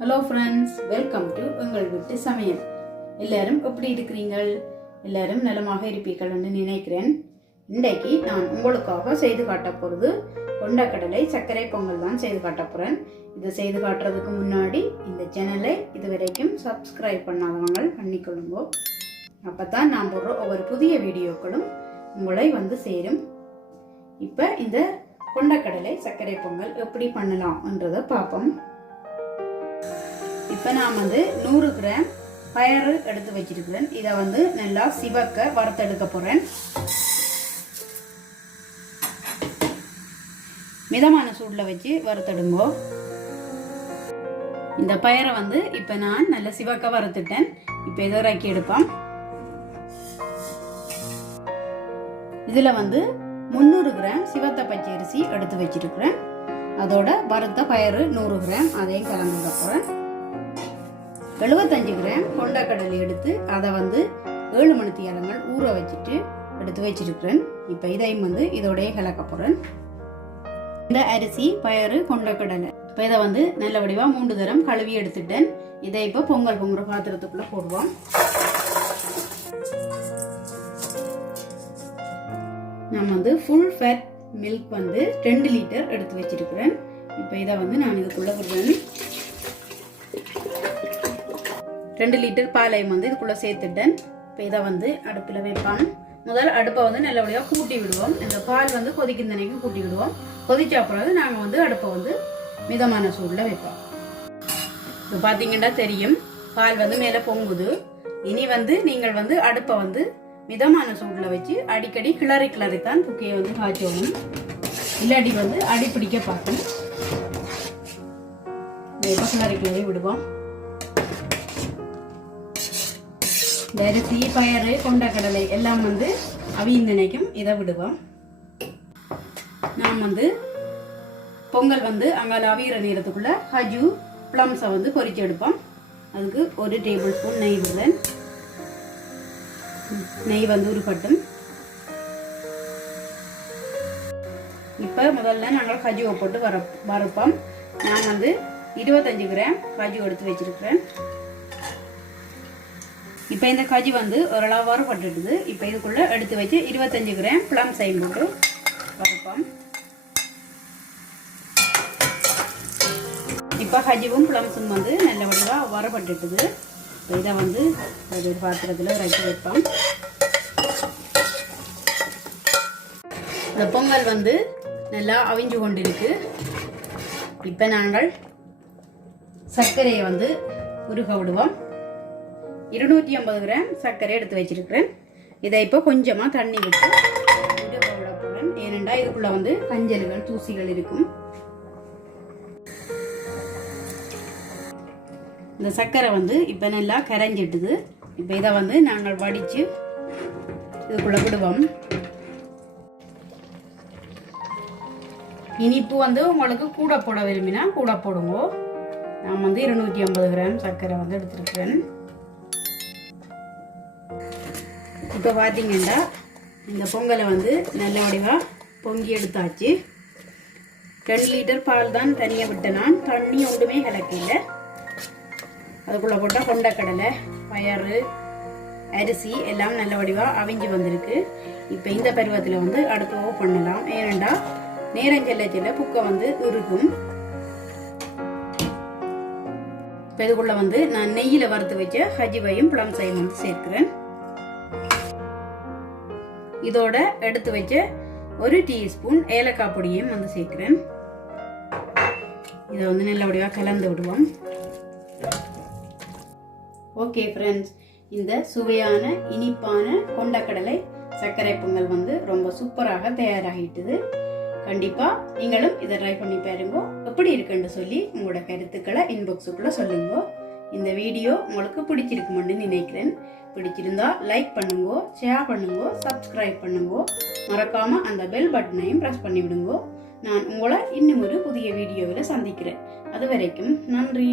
Hello friends, welcome to Enkal Veeddu Samayal. எல்லாரும் எப்படி இருக்கிறீர்கள்? எல்லாரும் நலமாக இருப்பீர்கள் என்று நினைக்கிறேன். இன்றைக்கு நான் உங்களுக்காக செய்து காட்ட போறது கொண்டக்கடலை சர்க்கரை பொங்கல் தான் செய்து காட்ட போறேன். இதை செய்து காட்டுறதுக்கு முன்னாடி இந்த சேனலை இதுவரைக்கும் சப்ஸ்கிரைப் பண்ணாதவங்க பண்ணிக்கொள்ளுங்க. அப்பதான் நான் போடுற ஒவ்வொரு புதிய வீடியோக்களும் உங்களை வந்து சேரும். இப்ப இந்த கொண்டக்கடலை சர்க்கரை பொங்கல் எப்படி பண்ணலாம் என்றதை பார்ப்போம். இப்போ நான் வந்து 100 கிராம் பயறு எடுத்து வச்சிருக்கிறேன். இதை வந்து நல்லா சிவக்க வறுத்தெடுக்க போறேன். மிதமான சூடுல வச்சு வறுத்தெடுங்க. இந்த பயரை வந்து இப்போ நான் நல்லா சிவக்க வறுத்துட்டேன். இப்போ இதை இறக்கி எடுப்போம். இதுல வந்து 300 கிராம் சிவத்த பச்சை அரிசி எடுத்து வச்சிருக்கிறேன். அதோட வறுத்த பயறு 100 கிராம் அதையும் கலந்து போறேன். 75 கிராம் கொண்டக்கடலை எடுத்து அதை வந்து 7 மணி நேரங்கள் ஊற வச்சுட்டு எடுத்து வச்சிருக்கிறேன். இப்போ இதையும் வந்து இதோடய கலக்க போறேன். இந்த அரிசி பயறு கொண்டக்கடலை இப்போ இதை வந்து நல்ல வடிவா 3 தரம் கழுவி எடுத்துட்டேன். இதை இப்போ பொங்கல் பொங்குற பாத்திரத்துக்குள்ள போடுவோம். நான் வந்து ஃபுல் ஃபேட் மில்க் வந்து 2 லிட்டர் எடுத்து வச்சிருக்கிறேன். இப்போ இதை வந்து நான் இதுக்குள்ள விடுறேன். 2 லிட்டர் பாலையும் வந்து இதுக்குள்ள சேர்த்துட்டேன். இப்போ இதை வந்து அடுப்பில் வைப்பான். முதல் அடுப்பை வந்து நல்லபடியாக கூட்டி விடுவோம். இந்த பால் வந்து கொதிக்கும் தண்ணிக்கு கூட்டி விடுவோம். கொதிச்ச அப்புறம் நாங்கள் வந்து அடுப்பை வந்து மிதமான சூடில் வைப்போம். இப்போ பார்த்தீங்கன்னா தெரியும், பால் வந்து மேலே பொங்குது. இனி வந்து நீங்கள் வந்து அடுப்பை வந்து மிதமான சூடில் வச்சு அடிக்கடி கிளறி தான் குக்கையை வந்து காய்ச்சணும். இல்லாட்டி வந்து அடி பிடிக்க பார்க்கணும். இப்போ கிளறி விடுவோம். இந்த அரிசி பயறு கொண்டக்கடலை எல்லாம் வந்து அவியந்தனைக்கும் இதை விடுவோம். நான் வந்து பொங்கல் வந்து அங்கால அவிகிற நேரத்துக்குள்ள காஜு பிளம்ஸை வந்து பொரிச்சு எடுப்போம். அதுக்கு 1 டேபிள் ஸ்பூன் நெய் விடுவேன். நெய் வந்து உருக்கட்டும். இப்போ முதல்ல நாங்கள் காஜுவை போட்டு வறுப்போம். நான் வந்து 25 கிராம் காஜு எடுத்து வச்சிருக்கிறேன். இப்போ இந்த காஜு வந்து ஓரளவு வறுபட்டுடுது. இப்போ இதுக்குள்ள எடுத்து வச்சு 25 கிராம் பிளம் சைன் போட்டு வறுப்போம். இப்போ காஜுவும் பிளம்ஸும் வந்து நல்ல வடிவாக வறுபட்டுடுது. இப்போ இதை வந்து ஒரு பாத்திரத்தில் இறக்கி வைப்போம். இந்த பொங்கல் வந்து நல்லா அவிஞ்சு கொண்டு இருக்கு. இப்போ நாங்கள் சர்க்கரையை வந்து உருக விடுவோம். 250 கிராம் சர்க்கரை எடுத்து வச்சிருக்கிறேன். இதை இப்போ கொஞ்சமாக தண்ணி விட்டு உருக விட போகிறேன். ஏனென்றா இதுக்குள்ள வந்து கஞ்சல்கள் தூசிகள் இருக்கும். இந்த சர்க்கரை வந்து இப்போ நல்லா கரைஞ்சிட்டுது. இப்போ இதை வந்து நாங்கள் வடித்து இதுக்குள்ள விடுவோம். இனிப்பு வந்து உங்களுக்கு கூட போட விரும்பினா கூட போடுங்க. நான் வந்து 250 கிராம் சர்க்கரை வந்து எடுத்துருக்கிறேன். இப்போ பார்த்தீங்கன்னா இந்த பொங்கலை வந்து நல்ல வடிவாக பொங்கி எடுத்தாச்சு. 2 லிட்டர் பால் தான் தனியாக விட்டேன். நான் தண்ணி ஒன்றுமே கலக்கல. அதுக்குள்ளே போட்டால் கொண்டக்கடலை பயறு அரிசி எல்லாம் நல்ல வடிவாக அவிஞ்சு வந்திருக்கு. இப்போ இந்த பருவத்தில் வந்து அடுப்பு ஆஃப் பண்ணலாம். ஏனெண்டா நேரம் செல்ல புக்கை வந்து இருக்கும். இப்போ இதுக்குள்ளே வந்து நான் நெய்யில் வறுத்து வச்ச ஹஜிவையும் பிளம்ஸையும் வந்து சேர்க்கிறேன். இதோட எடுத்து வச்ச 1 டீஸ்பூன் ஏலக்காய் பொடியையும் வந்து சேர்க்கிறேன். இதை வந்து நல்லபடியாக கலந்து விடுவோம். ஓகே ஃப்ரெண்ட்ஸ், இந்த சுவையான இனிப்பான கொண்டக்கடலை சர்க்கரை பொங்கல் வந்து ரொம்ப சூப்பராக தயாராகிட்டுது. கண்டிப்பா நீங்களும் இதை ட்ரை பண்ணி பாருங்க. எப்படி இருக்குன்னு சொல்லி உங்களோட கருத்துக்களை இன்பாக்ஸுக்குள்ள சொல்லுங்க. இந்த வீடியோ உங்களுக்கு பிடிச்சிருக்குமென்னு நினைக்கிறேன். பிடிச்சிருந்தா லைக் பண்ணுங்க, ஷேர் பண்ணுங்க, சப்ஸ்கிரைப் பண்ணுங்க. மறக்காம அந்த பெல் பட்டனையும் பிரஸ் பண்ணி விடுங்க. நான் உங்களை இன்னும் ஒரு புதிய வீடியோவில் சந்திக்கிறேன். அது வரைக்கும் நன்றி.